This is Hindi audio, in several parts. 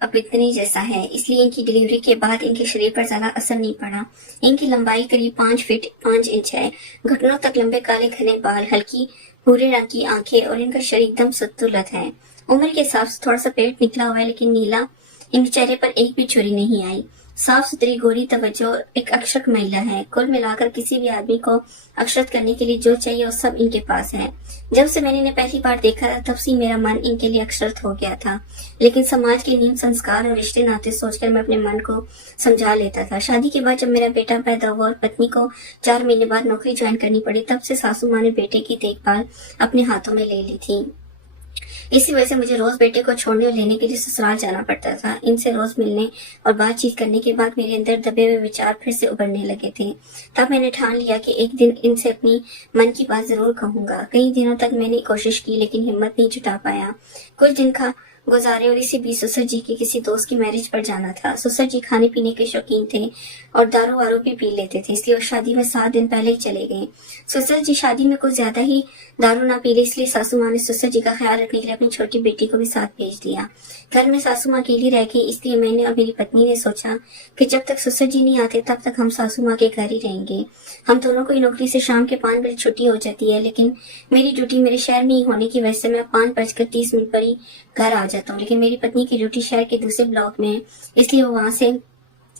अब इतनी जैसा है, इसलिए इनकी डिलीवरी के बाद इनके शरीर पर ज्यादा असर नहीं पड़ा। इनकी लंबाई करीब 5 फीट 5 इंच है। घुटनों तक लंबे काले घने बाल, हल्की भूरे रंग की आंखें और इनका शरीर एकदम संतुलित है। उम्र के हिसाब से थोड़ा सा पेट निकला हुआ है, लेकिन नीला। इनके चेहरे पर एक भी झुर्री नहीं आई। साफ सुथरी गोरी तवज्जो, एक अक्षरक महिला है। कुल मिलाकर किसी भी आदमी को अक्षरत करने के लिए जो चाहिए वो सब इनके पास है। जब से मैंने इन्हें पहली बार देखा था तब से मेरा मन इनके लिए अक्षरत हो गया था, लेकिन समाज के नियम संस्कार और रिश्ते नाते सोचकर मैं अपने मन को समझा लेता था। शादी के बाद जब मेरा बेटा पैदा हुआ और पत्नी को 4 महीने बाद नौकरी ज्वाइन करनी पड़ी, तब से सासू माँ ने बेटे की देखभाल अपने हाथों में ले ली थी। इसी वजह से मुझे रोज बेटे को छोड़ने और लेने के लिए ससुराल जाना पड़ता था। इनसे रोज मिलने और बातचीत करने के बाद मेरे अंदर दबे हुए विचार फिर से उभरने लगे थे। तब मैंने ठान लिया कि एक दिन इनसे अपनी मन की बात जरूर कहूंगा। कई दिनों तक मैंने कोशिश की, लेकिन हिम्मत नहीं जुटा पाया। कुछ दिन गुजारे और इसी बीच ससुर जी के किसी दोस्त की मैरिज पर जाना था। ससुर जी खाने पीने के शौकीन थे और दारू वारू भी पी लेते थे, इसलिए वो शादी में 7 दिन पहले ही चले गए। ससुर जी शादी में कुछ ज्यादा ही दारू ना पी ले, इसलिए सासू माँ ने ससुर जी का ख्याल रखने के लिए अपनी छोटी बेटी को भी साथ भेज दिया। घर में सासू माँ अकेली रह गई, इसलिए मैंने और मेरी पत्नी ने सोचा कि जब तक ससुर जी नहीं आते तब तक हम सासू माँ के घर ही रहेंगे। हम दोनों को नौकरी से शाम के 5 बजे छुट्टी हो जाती है, लेकिन मेरी ड्यूटी मेरे शहर में ही होने की वजह से मैं 5:30 पर ही घर आ जाता हूँ। लेकिन मेरी पत्नी की ड्यूटी शहर के दूसरे ब्लॉक में है, इसलिए वो वहां से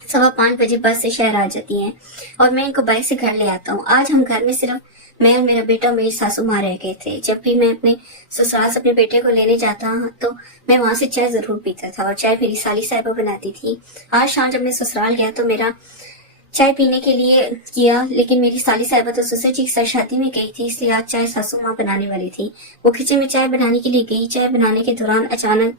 5:15 बजे बस से शहर आ जाती हैं और मैं इनको बाइक से घर ले आता हूँ। आज हम घर में सिर्फ मैं और मेरा बेटा और मेरी सासू माँ रह गए थे। जब भी मैं अपने ससुराल से अपने बेटे को लेने जाता तो मैं वहां से चाय जरूर पीता था और चाय मेरी साली साहिबा बनाती थी। आज शाम जब मैं ससुराल गया तो मेरा चाय पीने के लिए किया, लेकिन मेरी साली साहिबा तो ससुर जी की साथ शादी में गई थी, इसलिए आज चाय सासू माँ बनाने वाली थी। वो किचन में चाय बनाने के लिए गई। चाय बनाने के दौरान अचानक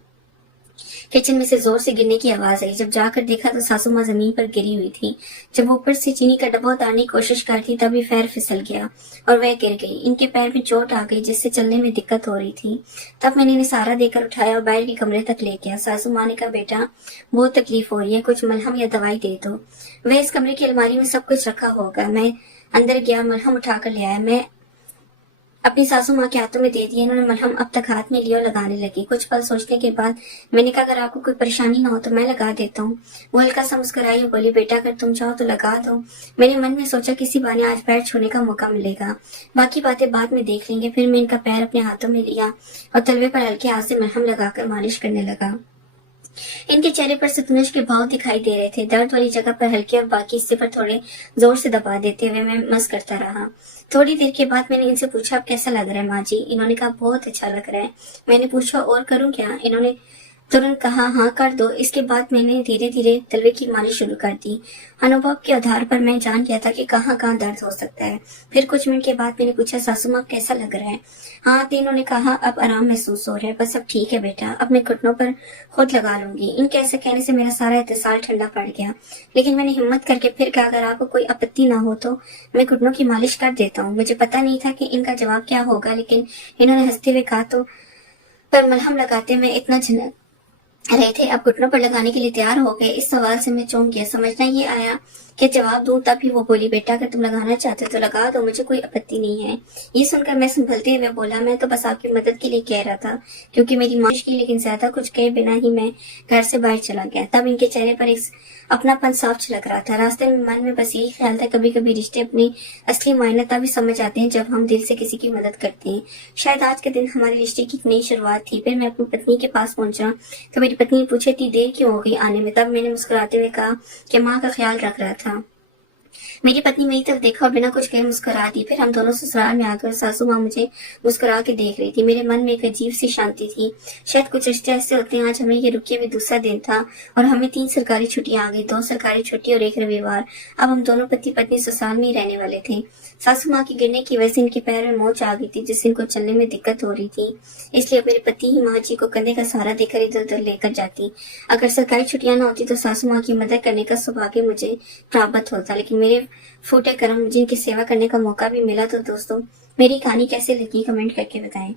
किचन में से जोर से गिरने की आवाज आई। जब जाकर देखा तो सासू माँ जमीन पर गिरी हुई थी। जब वो ऊपर से चीनी का डब्बा उतारने की कोशिश करती तभी पैर फिसल गया और वह गिर गई। इनके पैर में चोट आ गई, जिससे चलने में दिक्कत हो रही थी। तब मैंने इन्हें सहारा देकर उठाया और बाहर के कमरे तक ले गया। सासू माँ ने कहा, बेटा बहुत तकलीफ हो रही है, कुछ मलहम या दवाई दे दो। वह इस कमरे की अलमारी में सब कुछ रखा होगा। मैं अंदर गया, मलहम उठाकर ले आया। मैं अपनी सासू माँ के हाथों में दे दिए। इन्होंने मलहम अब तक हाथ में लिया और लगाने लगी। कुछ पल सोचने के बाद मैंने कहा, अगर आपको कोई परेशानी ना हो तो मैं लगा देता हूँ। वो हल्का सा मुस्कुराई और बोली, बेटा अगर तुम चाहो तो लगा दो। मैंने मन में सोचा किसी बहाने आज पैर छूने का मौका मिलेगा, बाकी बातें बाद में देख लेंगे। फिर मैं इनका पैर अपने हाथों में लिया और तलवे पर हल्के हाथ से मलहम लगाकर मालिश करने लगा। इनके चेहरे पर सतनुज के भाव दिखाई दे रहे थे। दर्द वाली जगह पर हल्के और बाकी हिस्से पर थोड़े जोर से दबा देते हुए मैं मस करता रहा। थोड़ी देर के बाद मैंने इनसे पूछा, अब कैसा लग रहा है माँ जी? इन्होंने कहा, बहुत अच्छा लग रहा है। मैंने पूछा, और करूँ क्या? इन्होंने तुरंत कहा, हाँ कर दो। इसके बाद मैंने धीरे धीरे तलवे की मालिश शुरू कर दी। अनुभव के आधार पर मैं जान गया था कि कहाँ कहाँ दर्द हो सकता है। फिर कुछ मिनट के बाद मैंने पूछा, सासू माँ कैसा लग रहा है? हाँ, तीनों ने कहा, अब आराम महसूस हो रहा है, बस अब ठीक है बेटा, अपने घुटनों पर खुद लगा लूंगी। इनके ऐसे कहने से मेरा सारा एहसास ठंडा पड़ गया, लेकिन मैंने हिम्मत करके फिर कहा, अगर आपको कोई आपत्ति ना हो तो मैं घुटनों की मालिश कर देता हूँ। मुझे पता नहीं था कि इनका जवाब क्या होगा, लेकिन इन्होंने हंसते हुए कहा, तो पर मलहम लगाते मैं इतना झनक रहे थे, अब घुटनों पर लगाने के लिए तैयार हो गए। इस सवाल से मैं चौंक गया। समझना ये आया कि जवाब दूं, तभी वो बोली, बेटा अगर तुम लगाना चाहते हो तो लगा दो, मुझे कोई आपत्ति नहीं है। ये सुनकर मैं संभलते हुए बोला, मैं तो बस आपकी मदद के लिए कह रहा था, क्योंकि मेरी मालिश की। लेकिन ज्यादा कुछ कहे बिना ही मैं घर से बाहर चला गया। तब इनके चेहरे पर एक अपनापन साफ झलक रहा था। रास्ते में मन में बस यही ख्याल था, कभी कभी रिश्ते अपनी असली मायने तभी समझ आते हैं जब हम दिल से किसी की मदद करते हैं। शायद आज के दिन हमारे रिश्ते की एक नई शुरुआत थी। फिर मैं अपनी पत्नी के पास पहुंचा तो मेरी पत्नी पूछे, इतनी देर क्यों हो गई आने में? तब मैंने मुस्कुराते हुए कहा कि माँ का ख्याल रख रहा था। मेरी पत्नी मेरी तरफ देखा और बिना कुछ कहे मुस्कुरा दी। फिर हम दोनों ससुराल में आकर सासू माँ मुझे मुस्कुरा के देख रही थी। मेरे मन में एक अजीब सी शांति थी। शायद कुछ रिश्ते ऐसे होते हैं। आज हमें ये रुके हुए दूसरा दिन था और हमें 3 सरकारी छुट्टियां आ गई, 2 सरकारी छुट्टी और 1 रविवार। अब हम दोनों पति पत्नी ससुराल में ही रहने वाले थे। सासू माँ के गिरने की वजह से इनके पैर में मोच आ गई थी, जिससे इनको चलने में दिक्कत हो रही थी। इसलिए मेरे पति ही माँ जी को कंधे का सहारा देकर इधर उधर लेकर जाती। अगर सरकारी छुट्टियां न होती तो सासू माँ की मदद करने का सौभाग्य मुझे प्राप्त होता, लेकिन मेरे फूटे कर्म जिनकी सेवा करने का मौका भी मिला। तो दोस्तों, मेरी कहानी कैसे लगी कमेंट करके बताएं।